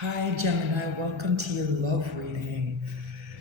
Hi Gemini, welcome to your love reading.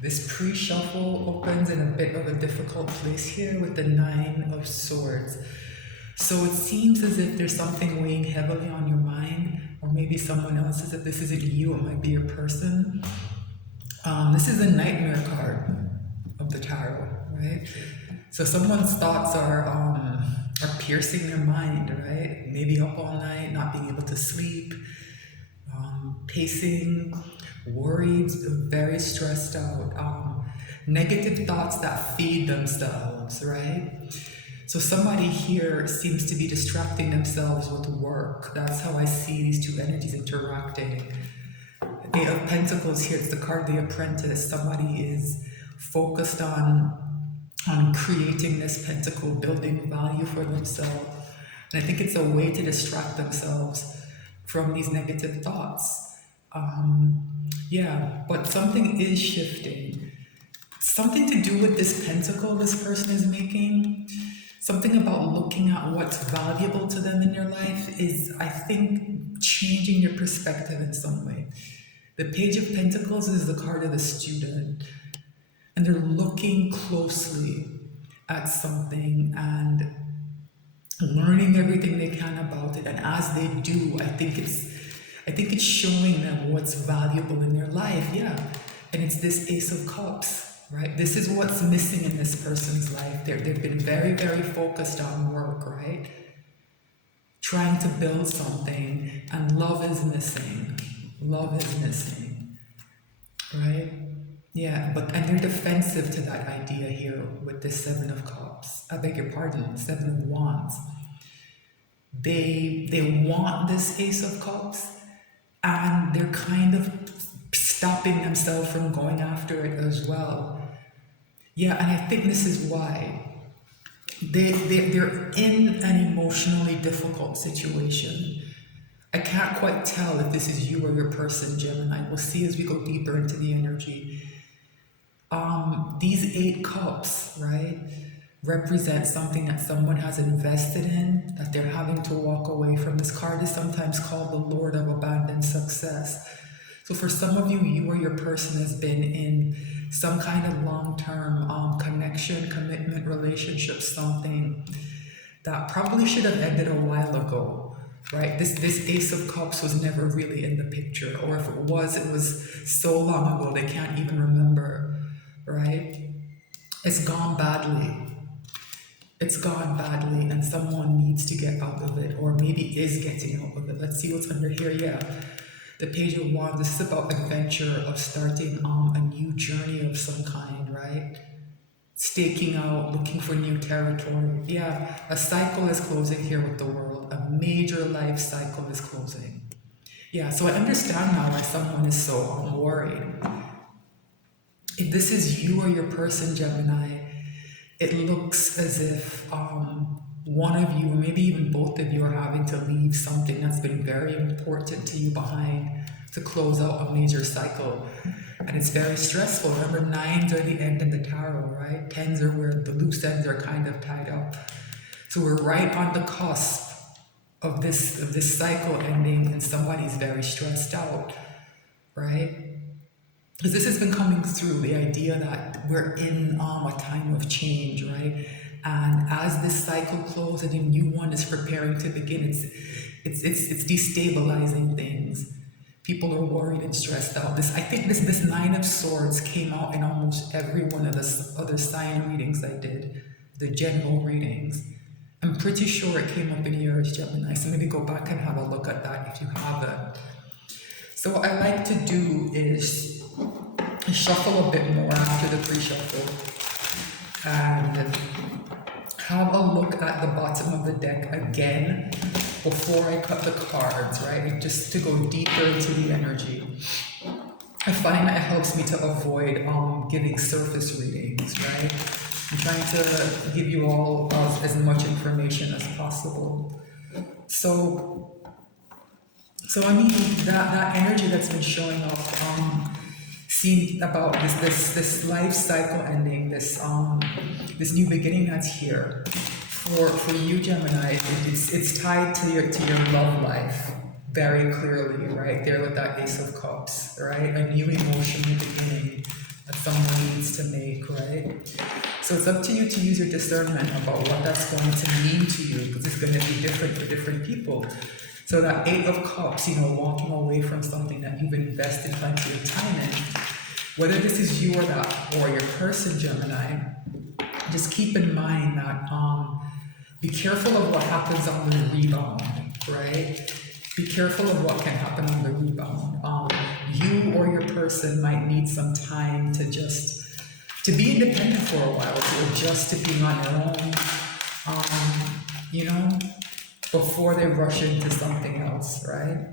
This pre-shuffle opens in a bit of a difficult place here with the Nine of Swords. So it seems as if there's something weighing heavily on your mind, or maybe someone else's. If this isn't you, it might be your person. This is a nightmare card of the tarot, right? So someone's thoughts are piercing their mind, right? Maybe up all night, not being able to sleep, pacing, worried, very stressed out, negative thoughts that feed themselves, right? So somebody here seems to be distracting themselves with work. That's how I see these two energies interacting. Eight of Pentacles here, it's the card the Apprentice. Somebody is focused on creating this pentacle, building value for themselves. And I think it's a way to distract themselves from these negative thoughts. Yeah, but something is shifting. Something to do with this pentacle this person is making. Something about looking at what's valuable to them in your life is, I think, changing your perspective in some way. The Page of Pentacles is the card of the student, and they're looking closely at something and learning everything they can about it. And as they do, I think it's showing them what's valuable in their life. Yeah. And it's this Ace of Cups, right? This is what's missing in this person's life. They've been very, very focused on work, right? Trying to build something, and love is missing. Love is missing, right? Yeah, and they're defensive to that idea here with the Seven of Cups. I beg your pardon, Seven of Wands. They want this Ace of Cups, and they're kind of stopping themselves from going after it as well. Yeah, and I think this is why. They're in an emotionally difficult situation. I can't quite tell if this is you or your person, Gemini. We'll see as we go deeper into the energy. These 8 cups, right, represent something that someone has invested in, that they're having to walk away from. This card is sometimes called the Lord of Abandoned Success. So for some of you, you or your person has been in some kind of long-term connection, commitment, relationship, something that probably should have ended a while ago, right? This Ace of Cups was never really in the picture, or if it was so long ago they can't even remember, right? It's gone badly. It's gone badly, and someone needs to get out of it, or maybe is getting out of it. Let's see what's under here. Yeah. The Page of Wands, this is about adventure, of starting a new journey of some kind, right? Staking out, looking for new territory. Yeah, a cycle is closing here with the World. A major life cycle is closing. Yeah, so I understand now why someone is so worried. If this is you or your person, Gemini, it looks as if one of you, or maybe even both of you, are having to leave something that's been very important to you behind to close out a major cycle. And it's very stressful. Remember, 9s are the end in the tarot, right? 10s are where the loose ends are kind of tied up. So we're right on the cusp of this cycle ending, and somebody's very stressed out, right? Because this has been coming through, the idea that we're in a time of change, right? And as this cycle closes and a new one is preparing to begin, it's destabilizing things. People are worried and stressed out. I think this Nine of Swords came out in almost every one of the other sign readings I did, the general readings. I'm pretty sure it came up in yours, Gemini. So maybe go back and have a look at that if you haven't. So what I like to do is shuffle a bit more after the pre-shuffle and have a look at the bottom of the deck again before I cut the cards, right? Just to go deeper into the energy. I find that it helps me to avoid giving surface readings, right? I'm trying to give you all as much information as possible. So I mean, that energy that's been showing up, seeing about this life cycle ending, this new beginning that's here for you, Gemini. It's tied to your love life. very clearly, right? There with that Ace of Cups, right? A new emotional beginning that someone needs to make, right? So it's up to you to use your discernment about what that's going to mean to you, because it's going to be different for different people. So that Eight of Cups, walking away from something that you've invested plenty of time in, whether this is you or that or your person, Gemini, just keep in mind that be careful of what happens on the rebound, right? Be careful of what can happen on the rebound. You or your person might need some time to be independent for a while, to adjust to being on your own, before they rush into something else, right?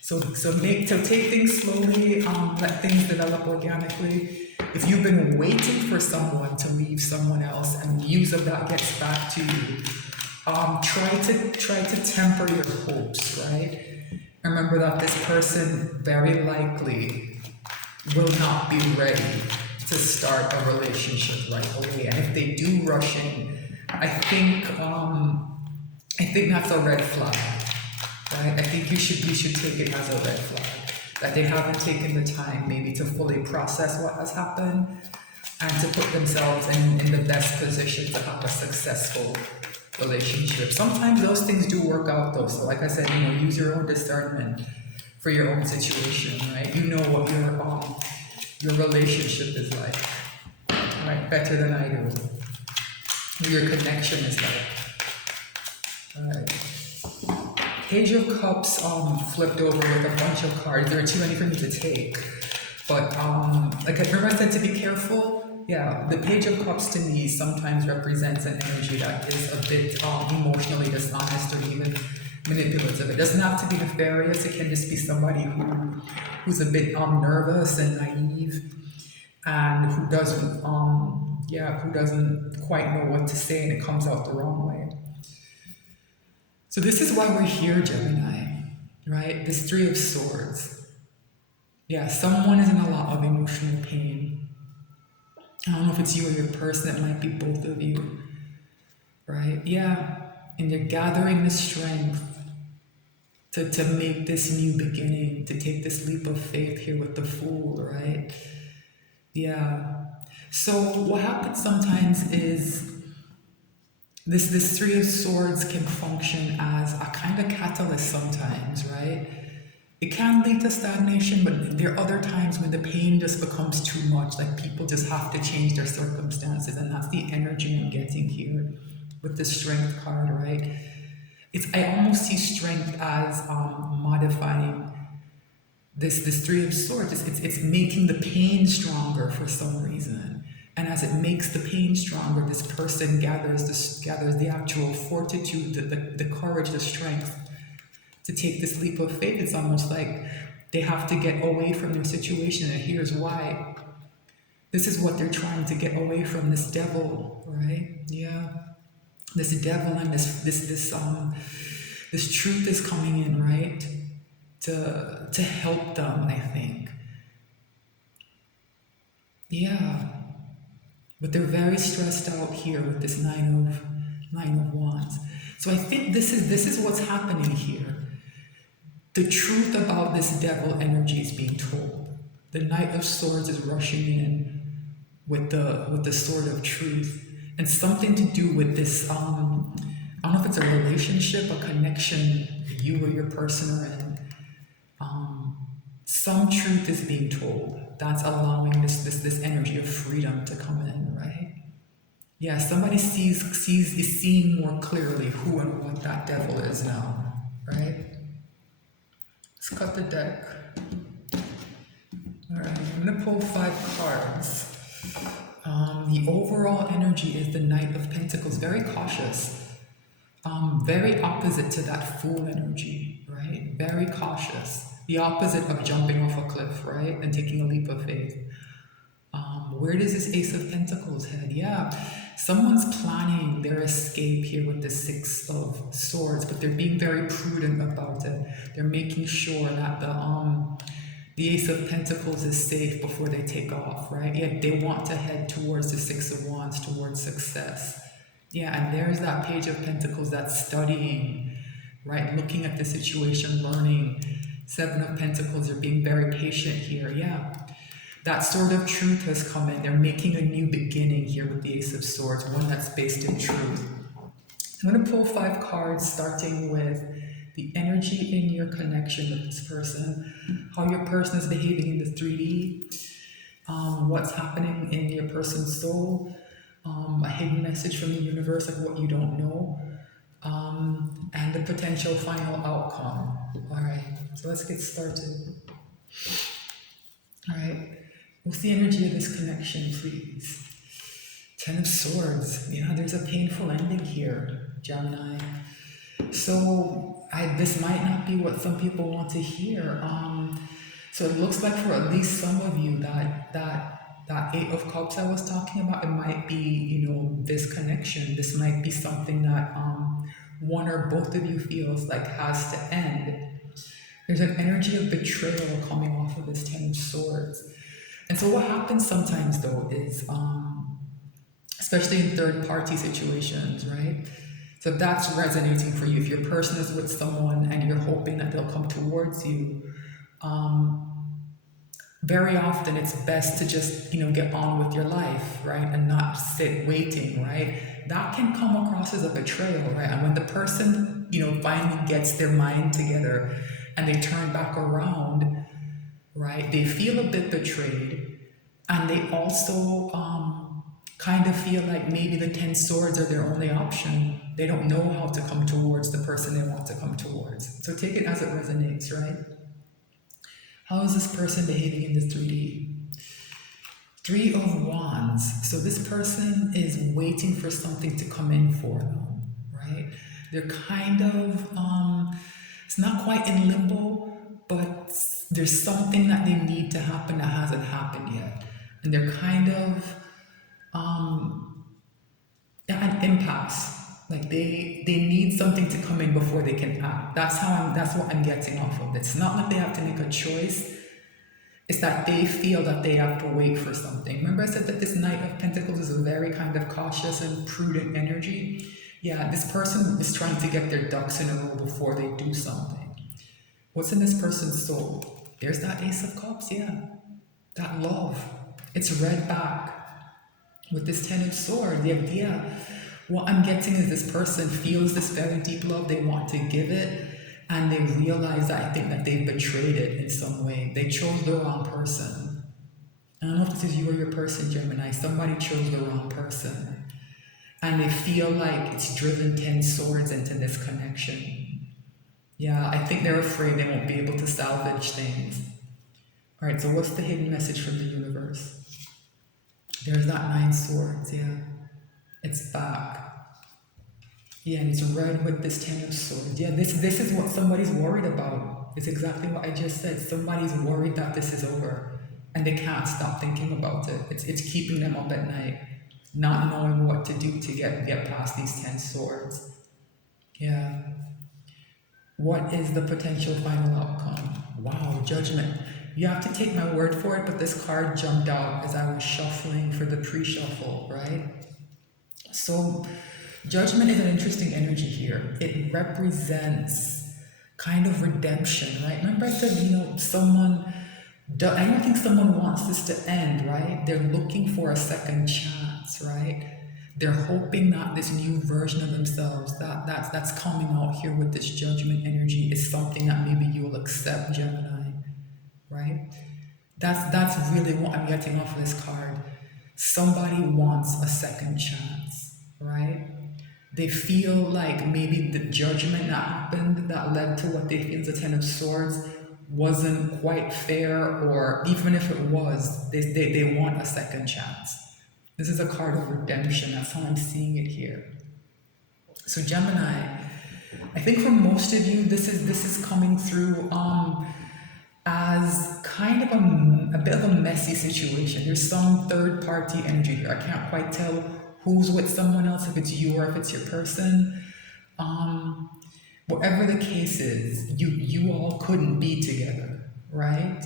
So take things slowly, let things develop organically. If you've been waiting for someone to leave someone else and news of that gets back to you, try to temper your hopes, right? Remember that this person very likely will not be ready to start a relationship right away. And if they do rush in, I think that's a red flag, right? I think you should take it as a red flag that they haven't taken the time maybe to fully process what has happened and to put themselves in the best position to have a successful relationship. Sometimes those things do work out though. So like I said, use your own discernment for your own situation, right? You know what your relationship is like, right? Better than I do. What your connection is like. Alright. Page of Cups flipped over with a bunch of cards. There are too many for me to take. But remember I said to be careful? Yeah, the Page of Cups to me sometimes represents an energy that is a bit emotionally dishonest or even manipulative. It doesn't have to be nefarious. It can just be somebody who's a bit nervous and naive and who doesn't quite know what to say, and it comes out the wrong way. So this is why we're here, Gemini, right? This Three of Swords. Yeah, someone is in a lot of emotional pain. I don't know if it's you or your person, it might be both of you, right? Yeah, and you're gathering the strength to make this new beginning, to take this leap of faith here with the Fool, right? Yeah. So what happens sometimes is this Three of Swords can function as a kind of catalyst sometimes, right? It can lead to stagnation, but there are other times when the pain just becomes too much, like people just have to change their circumstances, and that's the energy I'm getting here with the Strength card, right? I almost see strength as modifying this Three of Swords. It's making the pain stronger for some reason. And as it makes the pain stronger, this person gathers the actual fortitude, the courage, the strength to take this leap of faith. It's almost like they have to get away from their situation, and here's why. This is what they're trying to get away from, this devil, right? Yeah. This devil and this truth is coming in, right? To help them, I think. Yeah. But they're very stressed out here with this Nine of Wands. So I think this is what's happening here. The truth about this devil energy is being told. The Knight of Swords is rushing in with the sword of truth, and something to do with this. I don't know if it's a relationship, a connection you or your person are in. Some truth is being told that's allowing this energy of freedom to come in, right? Yeah, somebody is seeing more clearly who and what that devil is now, right? Let's cut the deck. All right, I'm gonna pull 5 cards. The overall energy is the Knight of Pentacles, very cautious. Very opposite to that Fool energy, right? Very cautious. The opposite of jumping off a cliff, right? And taking a leap of faith. Where does this Ace of Pentacles head? Yeah, someone's planning their escape here with the Six of Swords, but they're being very prudent about it. They're making sure that the Ace of Pentacles is safe before they take off, right? Yeah, they want to head towards the Six of Wands, towards success. Yeah, and there's that Page of Pentacles that's studying right? Looking at the situation, learning. Seven of Pentacles, you're being very patient here. Yeah. That sort of truth has come in. They're making a new beginning here with the Ace of Swords, one that's based in truth. I'm going to pull 5 cards, starting with the energy in your connection with this person, how your person is behaving in the 3D, what's happening in your person's soul, a hidden message from the universe, like what you don't know, and the potential final outcome. All right, so let's get started. All right, what's the energy of this connection, please? 10 of Swords. Yeah, there's a painful ending here, Gemini. So this might not be what some people want to hear. So it looks like for at least some of you that 8 of Cups I was talking about, it might be, this connection. This might be something that one or both of you feels like has to end. There's an energy of betrayal coming off of this 10 of Swords. And so what happens sometimes though is, especially in third party situations, right? So that's resonating for you. If your person is with someone and you're hoping that they'll come towards you, very often it's best to just, get on with your life, right? And not sit waiting, right? That can come across as a betrayal, right? And when the person, finally gets their mind together and they turn back around, right? They feel a bit betrayed, and they also kind of feel like maybe the 10 swords are their only option. They don't know how to come towards the person they want to come towards. So take it as it resonates, right? How is this person behaving in this 3D? 3 of Wands. So this person is waiting for something to come in for them, right? They're kind of, it's not quite in limbo, but there's something that they need to happen that hasn't happened yet. And they're kind of an impasse. Like they need something to come in before they can act. That's what I'm getting off of. It's not like they have to make a choice. It's that they feel that they have to wait for something. Remember I said that this Knight of Pentacles is a very kind of cautious and prudent energy? Yeah, this person is trying to get their ducks in a row before they do something. What's in this person's soul? There's that Ace of Cups, yeah. That love. It's read back with this 10 of Swords. The idea, what I'm getting is this person feels this very deep love. They want to give it, and they realize that I think that they've betrayed it in some way. They chose the wrong person. I don't know if this is you or your person, Gemini. Somebody chose the wrong person. And they feel like it's driven 10 swords into this connection. Yeah, I think they're afraid they won't be able to salvage things. All right, so what's the hidden message from the universe? There's that 9 swords, yeah. It's back. Yeah, and it's red with this 10 of swords. Yeah, this is what somebody's worried about. It's exactly what I just said. Somebody's worried that this is over, and they can't stop thinking about it. It's keeping them up at night, not knowing what to do to get past these 10 swords. Yeah. What is the potential final outcome? Wow, Judgment. You have to take my word for it, but this card jumped out as I was shuffling for the pre-shuffle, right? So Judgment is an interesting energy here. It represents kind of redemption, right? Remember I said, I don't think someone wants this to end, right? They're looking for a second chance, right? They're hoping that this new version of themselves that's coming out here with this Judgment energy is something that maybe you will accept, Gemini, right? That's really what I'm getting off of this card. Somebody wants a second chance, right? They feel like maybe the judgment that happened that led to what they feel is a 10 of swords wasn't quite fair, or even if it was, they want a second chance. This is a card of redemption. That's how I'm seeing it here. So Gemini, I think for most of you, this is coming through as kind of a bit of a messy situation. There's some third party energy here. I can't quite tell who's with someone else, if it's you or if it's your person. Whatever the case is, you all couldn't be together, right?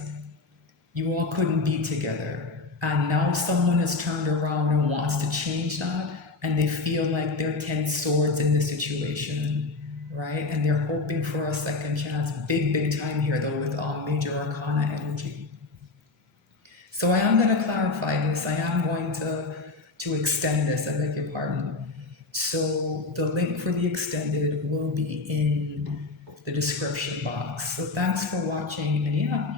You all couldn't be together. And now someone has turned around and wants to change that, and they feel like they're 10 swords in this situation, right? And they're hoping for a second chance. Big, big time here, though, with major arcana energy. So I am going to clarify this. I am going to extend this. I beg your pardon. So the link for the extended will be in the description box. So thanks for watching. And yeah,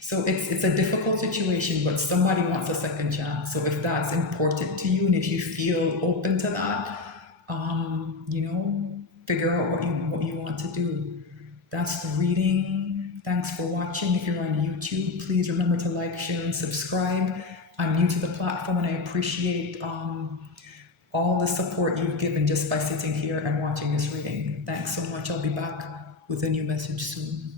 so it's a difficult situation, but somebody wants a second chance. So if that's important to you, and if you feel open to that, figure out what you want to do. That's the reading. Thanks for watching. If you're on YouTube, please remember to like, share, and subscribe. I'm new to the platform and I appreciate all the support you've given just by sitting here and watching this reading. Thanks so much. I'll be back with a new message soon.